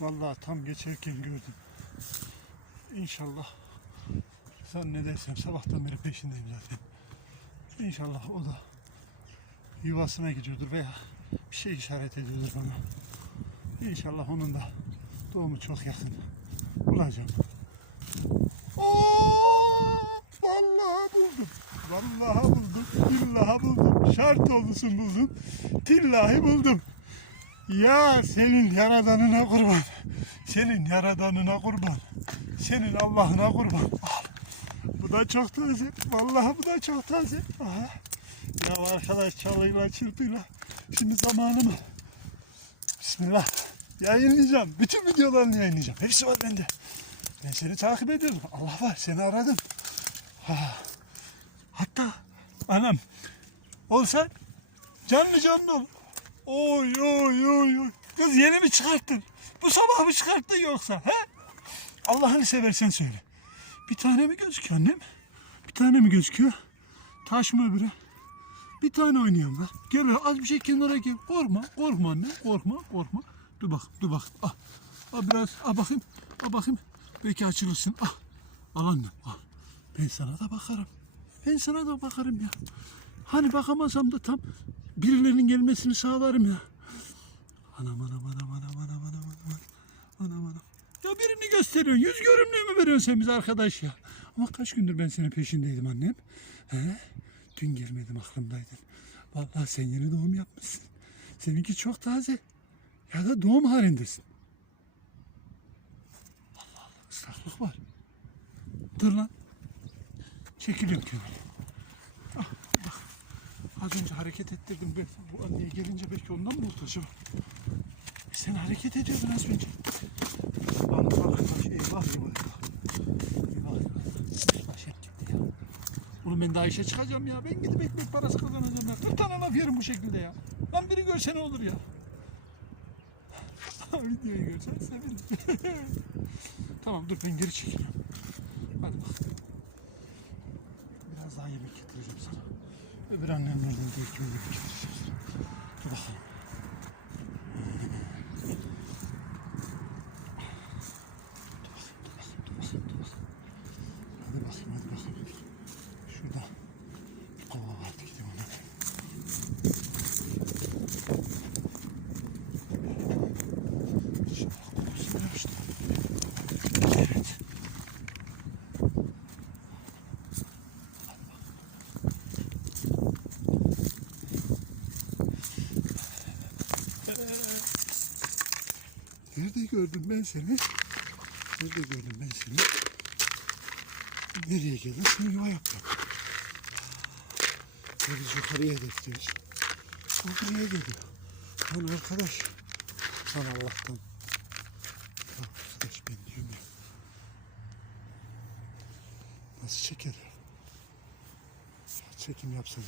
Vallahi tam geçerken gördüm. İnşallah sen ne dersen sabahtan beri peşindeyim zaten. İnşallah o da yuvasına gidiyordur veya bir şey işaret ediyordur bana. İnşallah onun da doğumu çok yakın. Bulacağım. Oo, vallahi buldum. Vallahi buldum. Billahi buldum. Şart olsun buldum. Tillahi buldum. Ya senin yaradanına kurban. Senin yaradanına kurban. Senin Allah'ına kurban. Al. Bu da çok taze. Vallahi bu da çok taze. Aha. Ya arkadaş çalıyla çırpıyla. Şimdi zamanı mı? Bismillah. Yayınlayacağım. Bütün videolarını yayınlayacağım. Hepsi var bende. Ben seni takip ediyorum. Allah var seni aradım. Ha. Hatta anam olsa canlı canlı ol. Oy oy oy oy. Kız yeni mi çıkarttın? Bu sabah mı çıkarttın yoksa? He? Allah'ını seversen söyle. Bir tane mi gözüküyor annem? Bir tane mi gözüküyor? Taş mı öbürü? Bir tane oynayan var. Gel öyle az bir şey kenara gel. Korkma, korkma anne. Korkma, korkma. Dur bak, dur bak. Ah, ah biraz, ah bakayım, ah bakayım. Belki açılırsın. Ah, al annem, al. Ben sana da bakarım. Ben sana da bakarım ya. Hani bakamasam da tam birilerinin gelmesini sağlarım ya. Anam anam anam anam anam anam anam anam anam. Ya birini gösteriyorsun. Yüz görümlüğü mü veriyorsun sen bize arkadaş ya? Ama kaç gündür ben senin peşindeydim annem. He? Dün gelmedim aklımdaydın. Vallahi sen yeni doğum yapmışsın. Seninki çok taze. Ya da doğum halindesin. Allah Allah ıslaklık var. Dur lan. Çekiliyorum kenara. Az önce hareket ettirdim ben. Bu anneye gelince belki ondan mı oldu acaba? Sen hareket ediyordun az önce. Bak bak bak. Eyvah eyvah eyvah. Ya. Oğlum ben daha işe çıkacağım ya. Ben gidip ekmek parası kazanacağım ya. 40 tane laf yerim bu şekilde ya. Lan biri görse ne olur ya. Videoyu görsen sevinirim. tamam dur ben geri çekiliyorum. Hadi bak. Biraz daha yemek getireceğim sana. öbür annemlerden de ekmeğini pişireceğiz. Hadi bakalım. Nerede gördüm ben seni? Nerede gördüm ben seni? Nereye geldin? Sen yuva yaptın. Ya biz yukarıya hedefliyoruz. O buraya geliyor. Lan arkadaş. Lan Allah'tan. Ya arkadaş ben diyorum ya. Nasıl çeker? Çekim yapsa